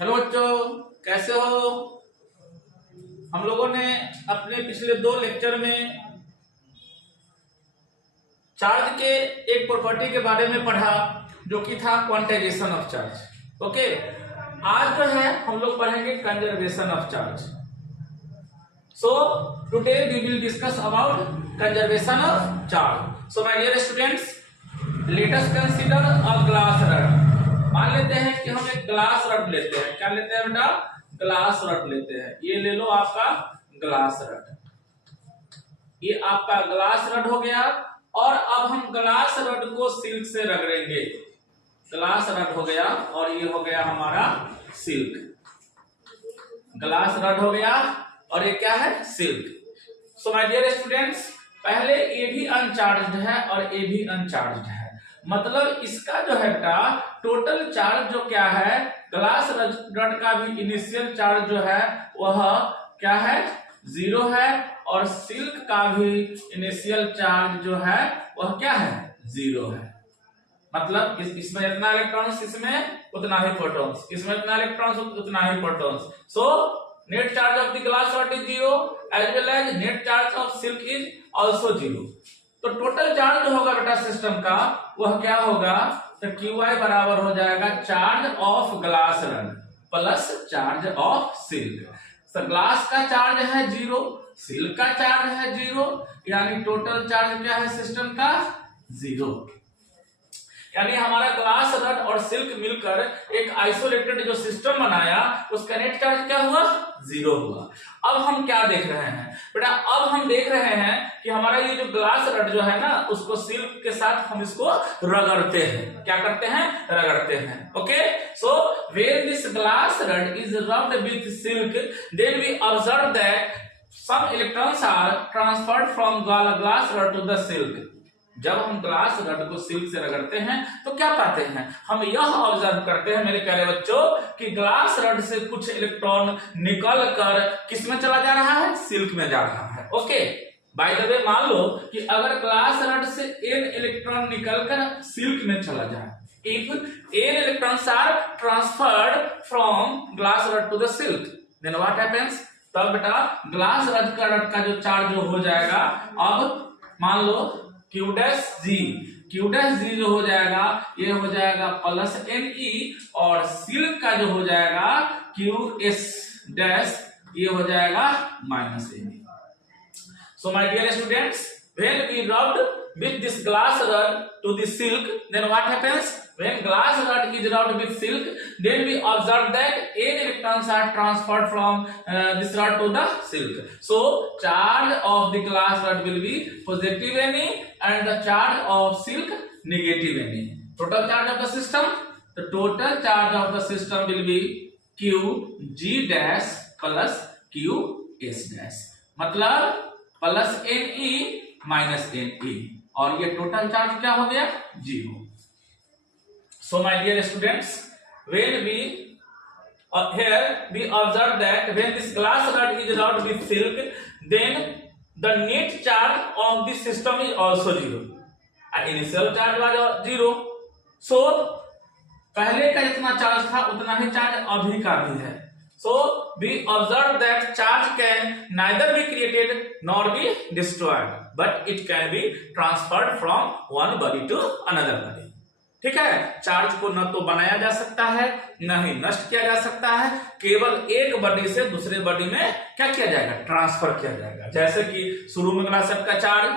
Hello बच्चों, कैसे हो। हम लोगों ने अपने पिछले 2 लेक्चर में चार्ज के एक प्रॉपर्टी के बारे में पढ़ा जो कि था क्वांटाइजेशन ऑफ चार्ज। ओके, आज जो है हम लोग पढ़ेंगे conservation of charge. So today we will discuss about conservation of charge. So my dear students, let us consider a glass rod. मान लेते हैं कि हम एक ग्लास रड लेते हैं। क्या लेते हैं बेटा? ग्लास रड लेते हैं। ये ले लो आपका ग्लास रड, ये आपका ग्लास रड हो गया। और अब हम ग्लास रड को सिल्क से रगड़ेंगे। ग्लास रड हो गया और ये हो गया हमारा सिल्क। ग्लास रड हो गया और ये क्या है? Silk. So my dear students, पहले ये भी अनचार्ज्ड है और ये भी अनचार्ज्ड है। मतलब इसका जो है बेटा टोटल चार्ज जो क्या है, ग्लास रड का भी इनिशियल चार्ज जो है वह क्या है? 0 है। और सिल्क का भी इनिशियल चार्ज जो है वह क्या है? 0 है। मतलब इसमें इतना इलेक्ट्रॉन्स, इसमें उतना ही प्रोटॉन्स, इसमें इतना इलेक्ट्रॉन्स उतना ही protons. So net charge of the glass rod is 0 as well as net charge of silk is also 0। तो टोटल चार्ज जो होगा बेटा सिस्टम का वह क्या होगा? तो QI बराबर हो जाएगा charge of glass rod plus charge of silk. तो ग्लास का चार्ज है 0, सिल्क का चार्ज है 0, यानी टोटल चार्ज क्या है सिस्टम का? 0। यानी हमारा ग्लास रड और सिल्क मिलकर एक आइसोलेटेड जो सिस्टम बनाया, उसका नेट चार्ज क्या हुआ? 0 हुआ। अब हम क्या देख रहे हैं बेटा? अब हम देख रहे हैं कि हमारा ये जो ग्लास रड जो है ना, उसको सिल्क के साथ हम इसको रगड़ते हैं। क्या करते हैं? रगड़ते हैं। Okay, so when this glass rod is rubbed with silk, then we observe that some electrons are transferred from glass rod to the silk. जब हम ग्लास रड को सिल्क से रगड़ते हैं तो क्या पाते हैं? हम यह ऑब्जर्व करते हैं मेरे प्यारे बच्चों कि ग्लास रड से कुछ इलेक्ट्रॉन निकल कर किस में चला जा रहा है? सिल्क में जा रहा है। ओके, बाय द वे मान लो कि अगर ग्लास रड से n इलेक्ट्रॉन निकलकर सिल्क में चला जाए, if n electrons are transferred from glass rod to the silk, then what happens? तब बेटा ग्लास रड का जो चार्ज हो जाएगा, अब मान लो Q डैश G जो हो जाएगा ये हो जाएगा प्लस Ne, और सिल्क का जो हो जाएगा QS डैश ये हो जाएगा minus Ne। So my dear students, when we rubbed with this glass rod to the silk, then what happens? When glass rod is rubbed with silk, then we observe that n electrons are transferred from this rod to the silk. So charge of the glass rod will be positive Ne and the charge of silk negative Ne. Total charge of the system, the total charge of the system will be Qg dash plus Qs dash, मतलब plus Ne minus Ne, और ये total charge क्या हो गया? 0। So my dear students, when we here we observe that when this glass rod is rubbed with silk, then the net charge of the system is also 0 and initial charge was 0. so पहले का जितना charge था उतना ही charge अभी का भी है। So we observe that charge can neither be created nor be destroyed, but it can be transferred from one body to another body. ठीक है, चार्ज को न तो बनाया जा सकता है न ही नष्ट किया जा सकता है, केवल एक बॉडी से दूसरे बॉडी में क्या किया जाएगा? ट्रांसफर किया जाएगा। जैसे कि शुरू में ग्लास रड का चार्ज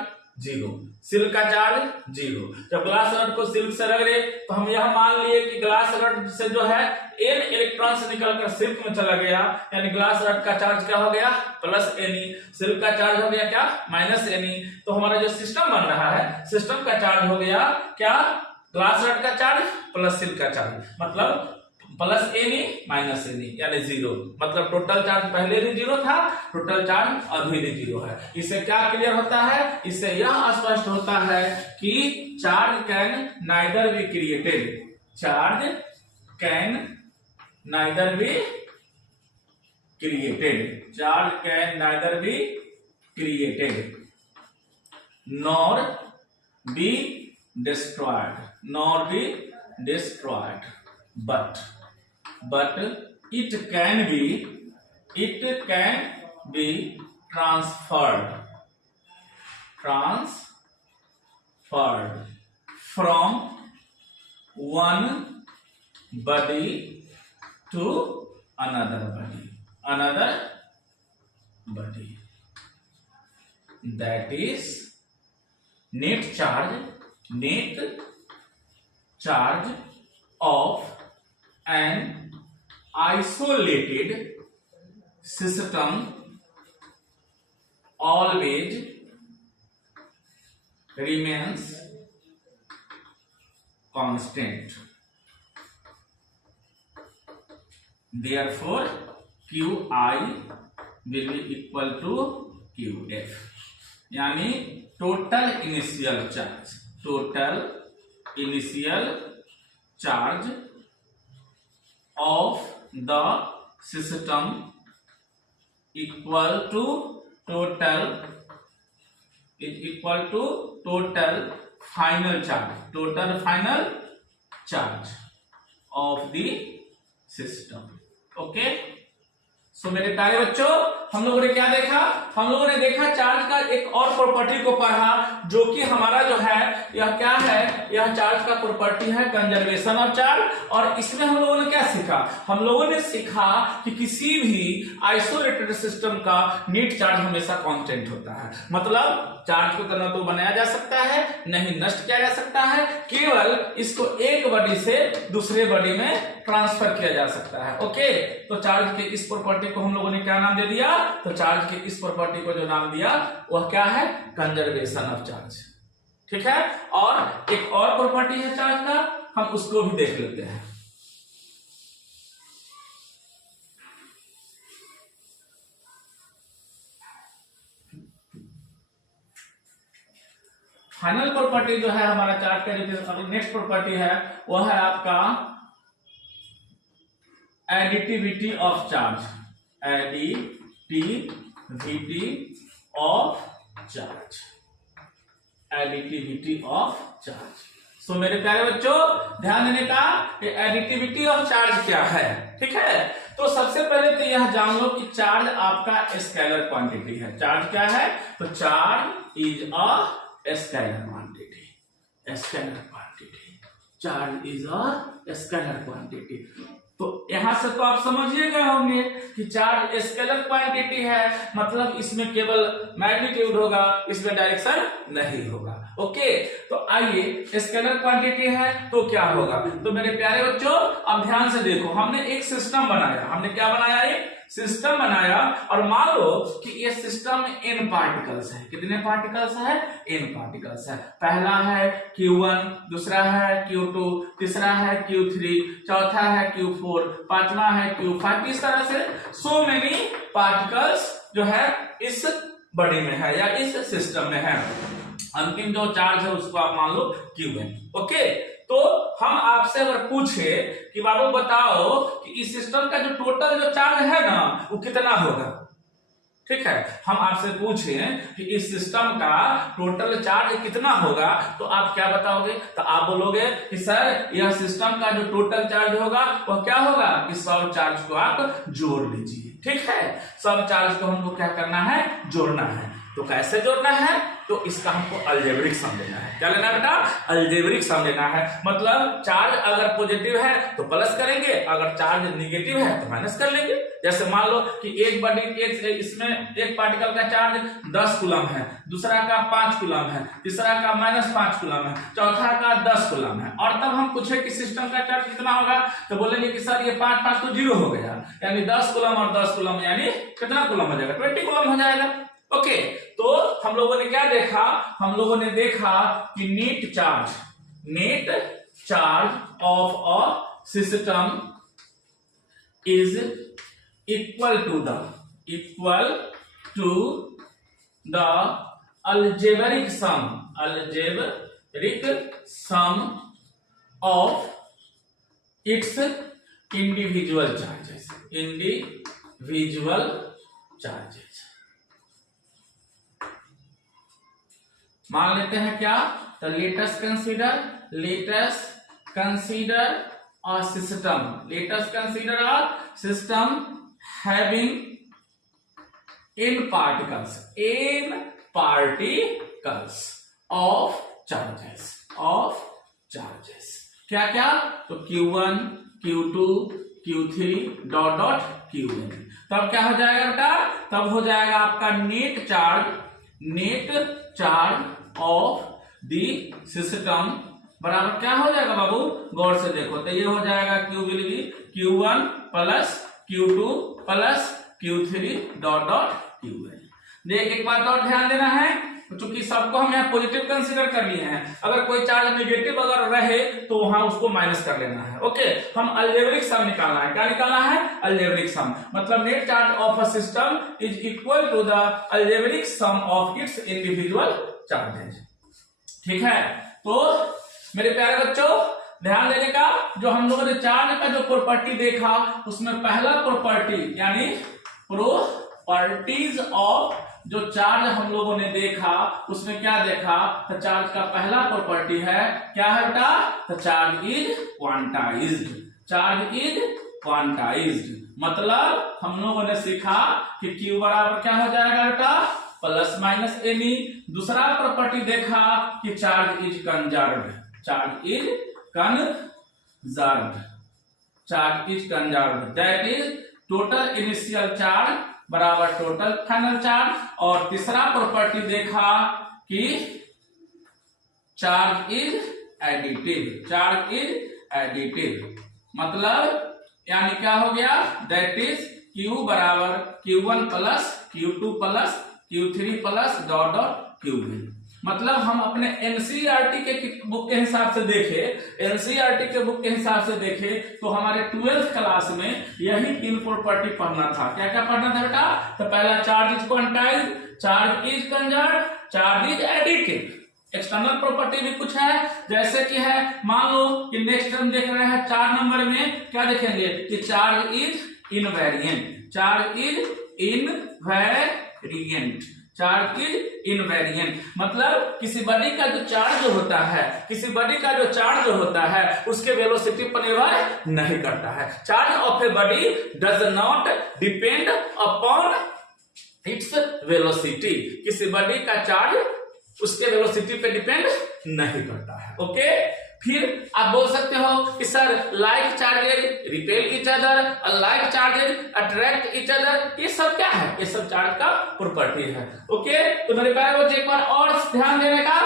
0, सिल्क का चार्ज 0। जब ग्लास रड को सिल्क से रगड़े तो हम यह मान लिए कि ग्लास रड से जो है n इलेक्ट्रॉन से निकलकर सिल्क में चला गया, यानी ग्लास रड का चार्ज क्या हो गया? Plus Ne। सिल्क का चार्ज हो गया क्या? Minus Ne। तो हमारा जो सिस्टम बन रहा है, सिस्टम का चार्ज हो गया क्या? ग्लास रड का चार्ज प्लस सिल्क का चार्ज, मतलब प्लस Ne माइनस Ne, यानी 0। मतलब टोटल चार्ज पहले भी 0 था, टोटल चार्ज अभी भी 0 है। इससे क्या क्लियर होता है? इससे यह स्पष्ट होता है कि charge can neither be created, charge can neither be created, charge can neither be created nor be destroyed, nor be destroyed, but it can be transferred from one body to another body. That is net charge of an isolated system always remains constant. Therefore, QI will be equal to QF. यानी total initial charge of the system equal to total final charge of the system. Okay, so मेरे प्यारे बच्चों, हम लोगों ने क्या देखा? हम लोगों ने देखा चार्ज का एक और प्रॉपर्टी को पढ़ा, जो कि हमारा जो है यह क्या है, यह चार्ज का प्रॉपर्टी है कंजर्वेशन ऑफ चार्ज. और इसमें हम लोगों ने क्या सीखा? हम लोगों ने सीखा कि किसी भी आइसोलेटेड सिस्टम का नेट चार्ज हमेशा कांस्टेंट होता है. मतलब चार्ज को न तो बनाया जा सकता है, नहीं नष्ट किया जा सकता है, केवल इसको एक बॉडी से दूसरे बॉडी में ट्रांसफर किया जा सकता है. ओके, तो चार्ज के इस प्रॉपर्टी को हम लोगों ने क्या नाम दे दिया? तो चार्ज के इस प्रॉपर्टी को जो नाम दिया वह क्या है? Conservation of charge. ठीक है, और एक और प्रॉपर्टी है चार्ज का, हम उसको भी देख लेते हैं. फाइनल प्रॉपर्टी जो है हमारा चार्ज का, जो नेक्स्ट प्रॉपर्टी है वह है आपका एडिटिविटी ऑफ चार्ज. सो मेरे प्यारे बच्चों, ध्यान देने का कि एडिटिविटी ऑफ चार्ज क्या है. ठीक है, तो सबसे पहले तो यह जान लो कि चार्ज आपका स्केलर क्वांटिटी है. चार्ज क्या है? तो charge is a scalar quantity. Charge is a scalar quantity. तो यहां से तो आप समझिए गए होंगे कि चार्ज स्केलर क्वांटिटी है, मतलब इसमें केवल मैग्नीट्यूड होगा, इसमें डायरेक्शन नहीं होगा. ओके, तो आइए, स्केलर क्वांटिटी है तो क्या होगा? तो मेरे प्यारे बच्चों, अब ध्यान से देखो, हमने एक सिस्टम बनाया. हमने क्या बनाया? एक सिस्टम बनाया. और मान लो कि ये सिस्टम में n पार्टिकल्स है. कितने पार्टिकल्स है? n पार्टिकल्स है. पहला है Q1, दूसरा है Q2, तीसरा है Q3, चौथा है Q4, पांचवा है Q5. इस तरह से सो मेनी पार्टिकल्स जो है इस बॉडी में है या इस सिस्टम में है. अंतिम जो चार्ज है उसको आप मान लो Qn. ओके, तो हम आपसे अगर पूछे कि बाबू बताओ कि इस सिस्टम का जो टोटल जो चार्ज है ना वो कितना होगा. ठीक है, हम आपसे पूछे कि इस सिस्टम का टोटल चार्ज कितना होगा, तो आप क्या बताओगे? तो आप बोलोगे कि सर यह सिस्टम का जो टोटल चार्ज होगा वह क्या होगा कि सब चार्ज को आप जोड़ लीजिए. ठीक है, सब चार्ज को हमको क्या करना है? जोड़ना है. तो कैसे जोड़ना है? तो इसका हमको अलजेब्रिक सम लेना है. क्या लेना है बेटा? अलजेब्रिक सम लेना है. मतलब चार्ज अगर पॉजिटिव है तो प्लस करेंगे, अगर चार्ज निगेटिव है तो माइनस कर लेंगे. जैसे मान लो कि एक बॉडी इसमें एक पार्टिकल का चार्ज 10 कूलम है, दूसरा का 5 कूलम है, तीसरा का -5 कूलम है, चौथा का 10 कूलम है. और तब हम पूछे कि सिस्टम का चार्ज कितना होगा, तो बोलेंगे कि सर ये 5 तो 0 हो गया, यानी 10 कूलम और 10 कूलम यानी कितना कूलम हो जाएगा? 20 कूलम हो जाएगा. ओके, तो हम लोगों ने क्या देखा? हम लोगों ने देखा कि net charge of a system is equal to the algebraic sum of its individual charges. मान लेते हैं क्या? तो let us consider a system, let us consider a system having n particles of charges, क्या क्या, तो Q1 Q2 Q3 dot dot Qn। तब क्या हो जाएगा बेटा, तब हो जाएगा आपका net charge of the system बराबर क्या हो जाएगा बाबू, गौर से देखो, तो ये हो जाएगा Q will be Q1 plus Q2 plus Q3 dot dot Qn। देख एक बात और ध्यान देना है, चूंकि सबको हम यहाँ पॉजिटिव कंसीडर कर लिए हैं, अगर कोई चार्ज नेगेटिव अगर रहे तो वहां उसको माइनस कर लेना है। ओके, हम अलजेब्रिक सम निकालना है, क्या निकालना है, अलजेब्रिक सम, मतलब net charge of a system is equal to the algebraic sum of its individual charges. ठीक है, तो मेरे प्यारे बच्चों ध्यान देने का, जो हम लोगों ने चार्ज का जो प्रॉपर्टी देखा उसमें पहला प्रॉपर्टी यानी प्रॉपर्टीज ऑफ जो चार्ज हम लोगों ने देखा उसमें क्या देखा, तो चार्ज का पहला प्रॉपर्टी है क्या है बेटा, तो चार्ज इज क्वांटाइज्ड, मतलब हम लोगों ने सीखा कि Q बराबर क्या हो जाएगा बेटा, प्लस माइनस एनी। दूसरा प्रॉपर्टी देखा कि charge is conserved, that is total initial charge बराबर टोटल फाइनल चार्ज। और तीसरा प्रॉपर्टी देखा कि चार्ज इज एडिटिव, मतलब यानी क्या हो गया, दैट इज Q बराबर Q1 plus Q2 plus Q3 plus dot dot Qn। मतलब हम अपने एनसीईआरटी के बुक के हिसाब से देखे, तो हमारे 12th क्लास में यही तीन प्रॉपर्टी पढ़ना था। क्या क्या पढ़ना था बेटा, तो पहला charge is quantized, charge is conserved, charge is additive. External property भी कुछ है, जैसे कि है मान लो कि नेक्स्ट हम देख रहे हैं 4 नंबर में, क्या देखेंगे कि चार्ज इज इनवेरिएंट, मतलब किसी बॉडी का जो चार्ज होता है उसके वेलोसिटी पर निर्भर नहीं करता है। Charge of a body does not depend upon its velocity, किसी बॉडी का चार्ज उसके वेलोसिटी पे डिपेंड नहीं करता है। ओके, फिर आप बोल सकते हो कि sir like charges repel each other, unlike charges attract each other, ये सब क्या है, ये सब चार्ज का प्रॉपर्टी है। ओके, तो मेरे प्यारे बच्चे एक बार और ध्यान देने का,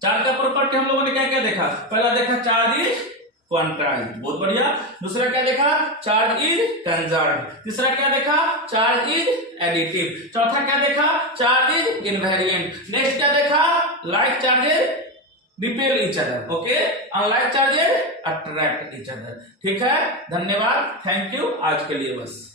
चार्ज का प्रॉपर्टी हम लोगों ने क्या क्या देखा, पहला देखा चार्ज इज क्वांटाइज्ड, बहुत बढ़िया। दूसरा क्या देखा, चार्ज इज कंजर्व्ड। तीसरा क्या देखा, चार्ज इज एडिटिव। चौथा क्या देखा, चार्ज इज इनवेरिएंट। नेक्स्ट क्या देखा, like charges repel each other, okay, unlike charges attract each other. ठीक है, धन्यवाद, थैंक यू, आज के लिए बस।